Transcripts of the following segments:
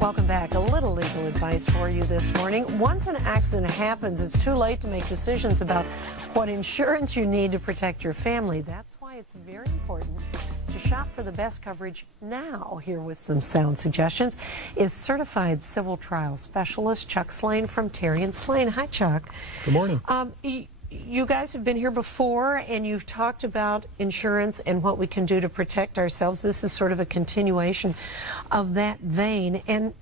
Welcome back. A little legal advice for you this morning. Once an accident happens, it's too late to make decisions about what insurance you need to protect your family. That's why it's very important to shop for the best coverage now. Here with some sound suggestions is certified civil trial specialist Chuck Slane from Terry and Slane. Hi, Chuck. Good morning. You guys have been here before, and you've talked about insurance and what we can do to protect ourselves. This is sort of a continuation of that vein. And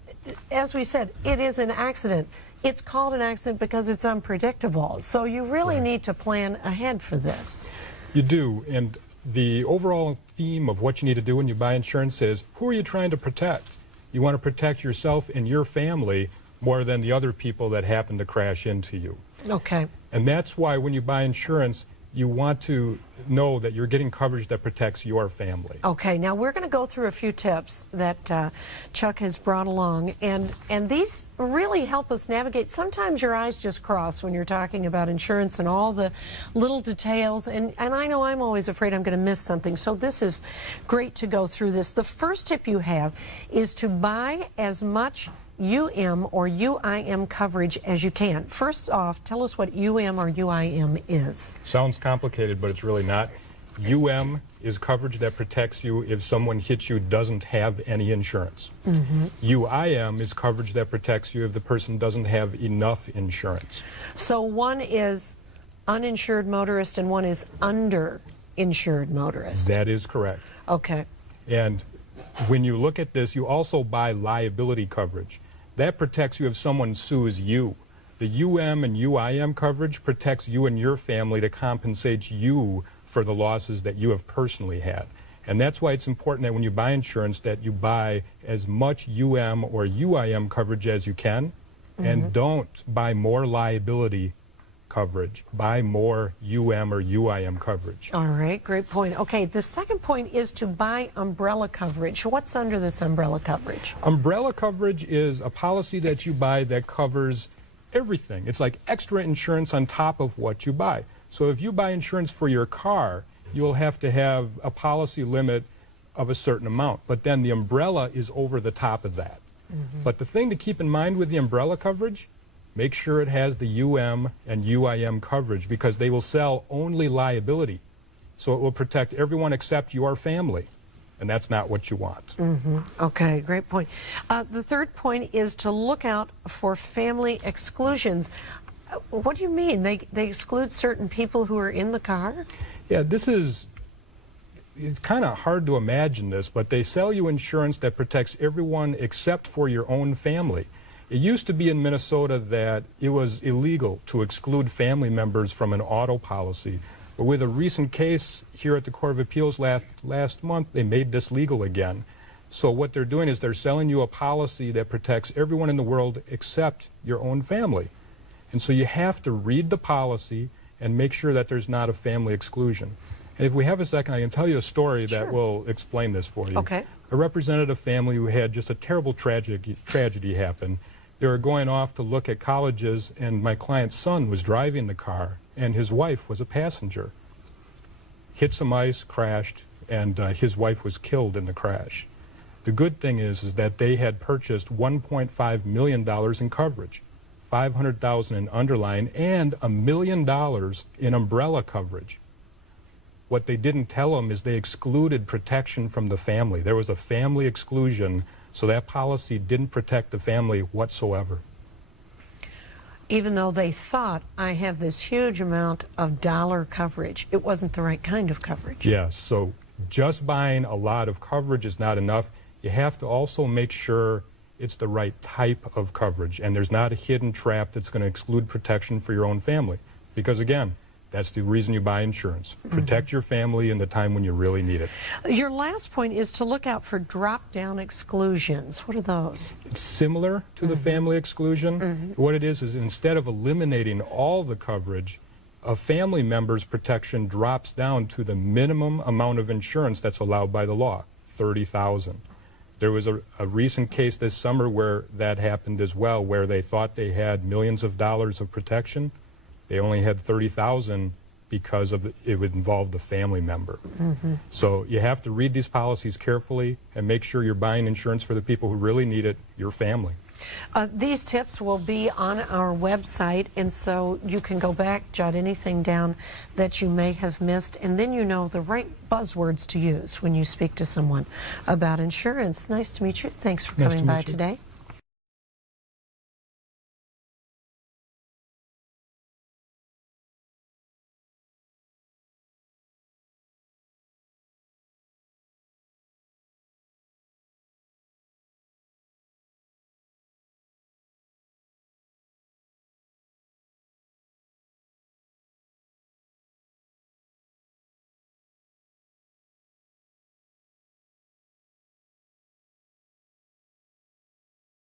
as we said, it is an accident. It's called an accident because it's unpredictable. So you really need to plan ahead for this. You do. And the overall theme of what you need to do when you buy insurance is, who are you trying to protect? You want to protect yourself and your family more than the other people that happen to crash into you. Okay. And that's why when you buy insurance, you want to know that you're getting coverage that protects your family. Okay, now we're going to go through a few tips that Chuck has brought along, and these really help us navigate. Sometimes your eyes just cross when you're talking about insurance and all the little details, and I know I'm always afraid I'm going to miss something, so this is great to go through this. The first tip you have is to buy as much UM or UIM coverage as you can. First off, tell us what UM or UIM is. Sounds complicated, but it's really not. is coverage that protects you if someone hits you doesn't have any insurance. UIM is coverage that protects you if the person doesn't have enough insurance. So one is uninsured motorist and one is underinsured motorist. That is correct. Okay. And when you look at this, you also buy liability coverage. That protects you if someone sues you. The UM and UIM coverage protects you and your family to compensate you for the losses that you have personally had. And that's why it's important that when you buy insurance that you buy as much UM or UIM coverage as you can, and don't buy more liability coverage. Buy more UM or UIM coverage. All right, great point. Okay, the second point is to buy umbrella coverage. What's under this umbrella coverage? Umbrella coverage is a policy that you buy that covers everything. It's like extra insurance on top of what you buy. So if you buy insurance for your car, you'll have to have a policy limit of a certain amount, but then the umbrella is over the top of that. But the thing to keep in mind with the umbrella coverage, make sure it has the UM and UIM coverage because they will sell only liability. So it will protect everyone except your family, and that's not what you want. Okay, great point. The third point is to look out for family exclusions. What do you mean? They exclude certain people who are in the car? Yeah, it's kind of hard to imagine this, but they sell you insurance that protects everyone except for your own family. It used to be in Minnesota that it was illegal to exclude family members from an auto policy. But with a recent case here at the Court of Appeals last month, they made this legal again. So what they're doing is they're selling you a policy that protects everyone in the world except your own family. And so you have to read the policy and make sure that there's not a family exclusion. And if we have a second, I can tell you a story that will explain this for you. Okay. I represented a family who had just a terrible tragedy happen. They were going off to look at colleges, and my client's son was driving the car, and his wife was a passenger. Hit some ice, crashed, and his wife was killed in the crash. The good thing is that they had purchased $1.5 million in coverage, $500,000 in underline, and $1 million in umbrella coverage. What they didn't tell them is they excluded protection from the family. There was a family exclusion, so that policy didn't protect the family whatsoever. Even though they thought, I have this huge amount of dollar coverage, it wasn't the right kind of coverage. Yes, so just buying a lot of coverage is not enough. You have to also make sure it's the right type of coverage, and there's not a hidden trap that's going to exclude protection for your own family. Because again, that's the reason you buy insurance. Protect your family in the time when you really need it. Your last point is to look out for drop-down exclusions. What are those? It's similar to the family exclusion. What it is instead of eliminating all the coverage, a family member's protection drops down to the minimum amount of insurance that's allowed by the law, $30,000. There was a recent case this summer where that happened as well, where they thought they had millions of dollars of protection. They only had $30,000 because it would involve the family member. So you have to read these policies carefully and make sure you're buying insurance for the people who really need it, your family. These tips will be on our website, and so you can go back, jot anything down that you may have missed, and then you know the right buzzwords to use when you speak to someone about insurance. Nice to meet you. Thanks for coming by today.